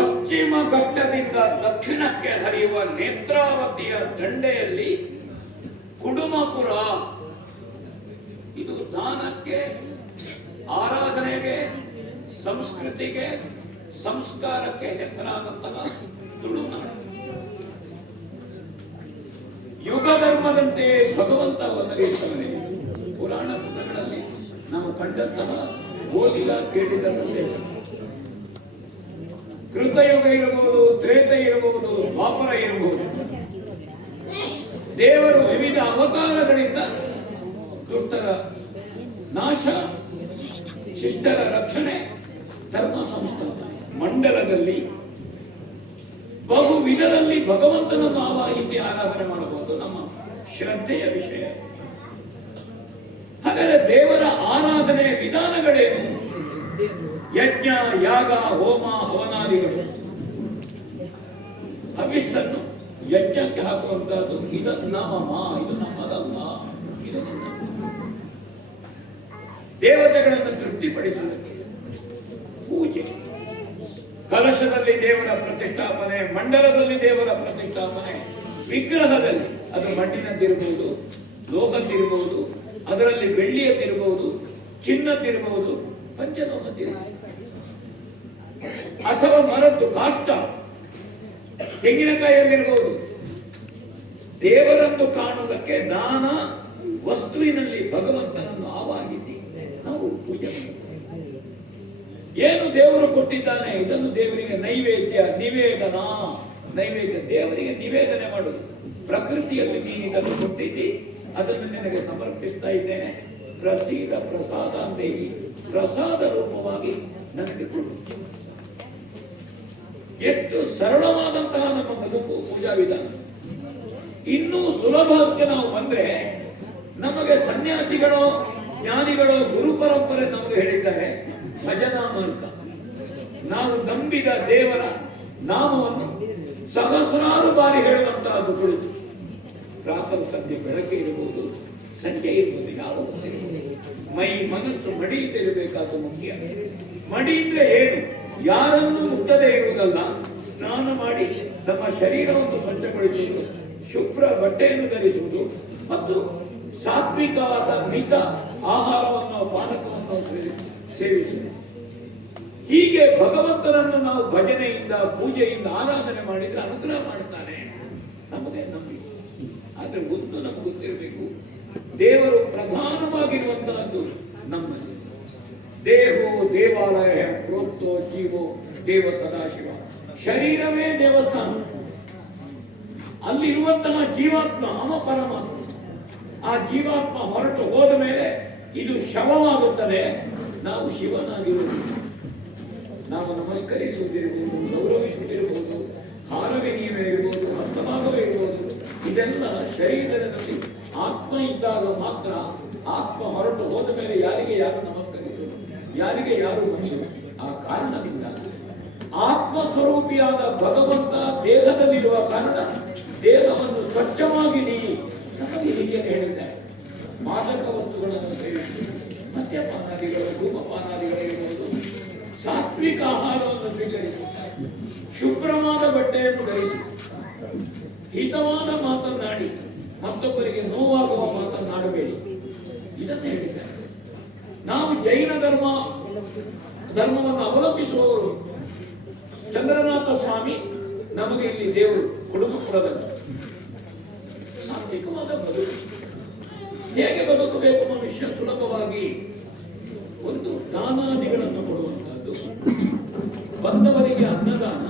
ಪಶ್ಚಿಮ ಘಟ್ಟದಿಂದ ದಕ್ಷಿಣಕ್ಕೆ ಹರಿಯುವ ನೇತ್ರಾವತಿಯ ದಂಡೆಯಲ್ಲಿ ಕುಡುಮಪುರ. ಇದು ದಾನಕ್ಕೆ, ಆರಾಧನೆಗೆ, ಸಂಸ್ಕೃತಿಗೆ, ಸಂಸ್ಕಾರಕ್ಕೆ ಹೆಸರಾದಂತಹ ತುಳುನಾಡು. ಯುಗ ಧರ್ಮದಂತೆ ಭಗವಂತ ಅವತರಿಸುತ್ತಾನೆ. ಪುರಾಣ ಪುಟಗಳಲ್ಲಿ ನಾವು ಕಂಡಂತಹ ಓದಿದ ಕೇಳಿದ ಸಂದೇಶ. ಕೃತಯುಗ ಇರಬಹುದು, ತ್ರೇತ ಇರಬಹುದು, ದ್ವಾಪರ ಇರಬಹುದು, ದೇವರು ವಿವಿಧ ಅವತಾರಗಳಿಂದ ದುಷ್ಟರ ನಾಶ, ಶಿಷ್ಟರ ರಕ್ಷಣೆ, ಧರ್ಮ ಸಂಸ್ಥಾಪನೆ. ಮಂಡಲದಲ್ಲಿ ಬಹು ವಿಧದಲ್ಲಿ ಭಗವಂತನನ್ನು ಆವಾಹಿಸಿ ಆರಾಧನೆ ಮಾಡಬಹುದು. ನಮ್ಮ ಶ್ರದ್ಧೆಯ ವಿಷಯ. ಹಾಗಾದರೆ ದೇವರ ಆರಾಧನೆಯ ವಿಧಾನಗಳೇನು? ಯಜ್ಞ, ಯಾಗ, ಹೋಮ, ಹವನಾದಿಗಳು. ಹವಿಸ್ಸನ್ನು ಯಜ್ಞಕ್ಕೆ ಹಾಕುವಂತಹದ್ದು. ಇದು ನಮ್ಮಮ್ಮ, ಇದು ನಮ್ಮದಲ್ಲ, ಇದು ನಿನ್ನ. ದೇವತೆಗಳನ್ನು ತೃಪ್ತಿಪಡಿಸುವುದಕ್ಕೆ ಪೂಜೆ. ಕಲಶದಲ್ಲಿ ದೇವರ ಪ್ರತಿಷ್ಠಾಪನೆ, ಮಂಡಲದಲ್ಲಿ ದೇವರ ಪ್ರತಿಷ್ಠಾಪನೆ, ವಿಗ್ರಹದಲ್ಲಿ, ಅದು ಮಣ್ಣಿನದ್ದಿರಬಹುದು, ಲೋಹದ್ದಿರಬಹುದು, ಅದರಲ್ಲಿ ಬೆಳ್ಳಿಯದ್ದಿರಬಹುದು, ಚಿನ್ನದ್ದಿರಬಹುದು, ಪಂಚಲೋಹದ್ದಿರಬಹುದು, ಅಥವಾ ಮರದ್ದು ಕಾಷ್ಟ, ತೆಂಗಿನಕಾಯಿಯಲ್ಲಿರಬಹುದು. ದೇವರನ್ನು ಕಾಣುವುದಕ್ಕೆ ನಾನಾ ವಸ್ತುವಿನಲ್ಲಿ ಭಗವಂತನನ್ನು ಆವಾಹಿಸಿ ನಾವು ಪೂಜೆ ಮಾಡಬೇಕು. ಏನು ದೇವರು ಕೊಟ್ಟಿದ್ದಾನೆ, ಇದನ್ನು ದೇವರಿಗೆ ನೈವೇದ್ಯ, ನಿವೇದನ. ನೈವೇದ್ಯ ದೇವರಿಗೆ ನಿವೇದನೆ ಮಾಡುವುದು. ಪ್ರಕೃತಿಯಲ್ಲಿ ನೀನು ಇದನ್ನು ಕೊಟ್ಟಿದ್ದಿ, ಅದನ್ನು ನಿನಗೆ ಸಮರ್ಪಿಸ್ತಾ ಇದ್ದೇನೆ. ಪ್ರಸೀದ ಪ್ರಸಾದ ಅಂತೇಳಿ ಪ್ರಸಾದ ರೂಪವಾಗಿ ನನಗೆ ಕೊಡು. ಎಷ್ಟು ಸರಳವಾದಂತಹ ನಮ್ಮ ಬದುಕು, ಪೂಜಾ ವಿಧಾನ. ಇನ್ನೂ ಸುಲಭಕ್ಕೆ ನಾವು ಬಂದ್ರೆ, ನಮಗೆ ಸನ್ಯಾಸಿಗಳು, ಜ್ಞಾನಿಗಳು, ಗುರು ಪರಂಪರೆ ನಮಗೆ ಹೇಳಿದ್ದಾರೆ, ಭಜನಾ ಮಾರ್ಗ. ನಾವು ನಂಬಿದ ದೇವರ ನಾಮವನ್ನು ಸಹಸ್ರಾರು ಬಾರಿ ಹೇಳುವಂತಹದ್ದು ಕುಳಿತು. ಪ್ರಾತಃ ಸಂಧ್ಯೆ ಬೆಳಗ್ಗೆ ಇರಬಹುದು, ಸಂಜೆ ಇರಬಹುದು, ಯಾವ ಮೈ ಮನಸ್ಸು ಮಡಿಯಿರಬೇಕಾದ ಮುಖ್ಯ. ಮಡಿ ಇದ್ರೆ ಏನು? ಯಾರನ್ನು ಮುಟ್ಟದೇ ಇರುವುದಲ್ಲ, ಸ್ನಾನ ಮಾಡಿ ನಮ್ಮ ಶರೀರವನ್ನು ಸ್ವಚ್ಛಗೊಳಿಸುವುದು, ಶುಭ್ರ ಬಟ್ಟೆಯನ್ನು ಧರಿಸುವುದು, ಮತ್ತು ಸಾತ್ವಿಕವಾದ ಮಿತ ಆಹಾರವನ್ನು, ಪಾನಕವನ್ನು ಸೇವಿಸುವುದು. ಹೀಗೆ ಭಗವಂತನನ್ನು ನಾವು ಭಜನೆಯಿಂದ, ಪೂಜೆಯಿಂದ, ಆರಾಧನೆ ಮಾಡಿದ್ರೆ ಅನುಗ್ರಹ ಮಾಡುತ್ತಾನೆ. ನಮಗೆ ನಂಬಿಕೆ. ಆದ್ರೆ ಒಂದು ನಮ್ಗೆ ಗೊತ್ತಿರಬೇಕು, ದೇವರು ಪ್ರಧಾನವಾಗಿರುವಂತಹದ್ದು ನಮ್ಮಲ್ಲಿ. ದೇಹೋ ದೇವಾಲಯ ಪ್ರೋಕ್ತೋ ಜೀವೋ ದೇವ ಸದಾಶಿವ. ಶರೀರವೇ ದೇವಸ್ಥಾನ. ಅಲ್ಲಿರುವಂತಹ ಜೀವಾತ್ಮ ಅವ ಪರಮಾತ್ಮ. ಆ ಜೀವಾತ್ಮ ಹೊರಟು ಹೋದ ಮೇಲೆ ಇದು ಶವವಾಗುತ್ತದೆ. ನಾವು ಶಿವನಾಗಿರುವುದು. ನಾವು ನಮಸ್ಕರಿಸುವುದಿರಬಹುದು, ಗೌರವಿಸುವುದಿರಬಹುದು, ಹಾರವಿನಿಯವೇ ಇರಬಹುದು, ಹಸ್ತಭಾಗವೇ ಇರಬಹುದು. ಇದೆಲ್ಲ ಶರೀರದಲ್ಲಿ ಆತ್ಮ ಇದ್ದಾಗ ಮಾತ್ರ. ಆತ್ಮ ಹೊರಟು ಹೋದ ಮೇಲೆ ಯಾರಿಗೆ ಯಾರು ನಮಸ್ಕರಿಸುವುದು, ಯಾರಿಗೆ ಯಾರು ಮನುಷ್ಯರು. ಆ ಕಾರಣದಿಂದ ಆತ್ಮ ಸ್ವರೂಪಿಯಾದ ಭಗವಂತ ದೇಹದಲ್ಲಿರುವ ಕಾರಣ ದೇಹವನ್ನು ಸ್ವಚ್ಛವಾಗಿಡಿ. ನಮಗೆ ಹಿರಿಯರು ಹೇಳಿದ್ದಾರೆ, ಮಾದಕ ವಸ್ತುಗಳನ್ನು ಸೇವಿಸಿ, ಮದ್ಯಪಾನಾದಿಗಳು, ಧೂಮಪಾನಾದಿಗಳಿರ್ಬೋದು, ಸಾತ್ವಿಕ ಆಹಾರವನ್ನು ಸ್ವೀಕರಿಸಿ, ಶುಭ್ರವಾದ ಬಟ್ಟೆಯನ್ನು ಧರಿಸಿ, ಹಿತವಾದ ಮಾತನ್ನಾಡಿ, ಮತ್ತೊಬ್ಬರಿಗೆ ನೋವಾಗುವ ಮಾತನ್ನಾಡಬೇಡಿ. ಇದನ್ನು ಹೇಳಿದ್ದಾರೆ. ನಾವು ಜೈನ ಧರ್ಮವನ್ನು ಅವಲಂಬಿಸುವವರು. ಚಂದ್ರನಾಥ ಸ್ವಾಮಿ ನಮಗೆ ಇಲ್ಲಿ ದೇವರು, ಕುಡುಮಪುರದಲ್ಲಿ. ಸಾತ್ವಿಕವಾದ ಬದುಕು. ಹೇಗೆ ಬದುಕಬೇಕು ಮನುಷ್ಯ ಸುಲಭವಾಗಿ? ಒಂದು ದಾನಾದಿಗಳನ್ನು ಕೊಡುವಂತಹದ್ದು, ಬಂದವರಿಗೆ ಅನ್ನದಾನ,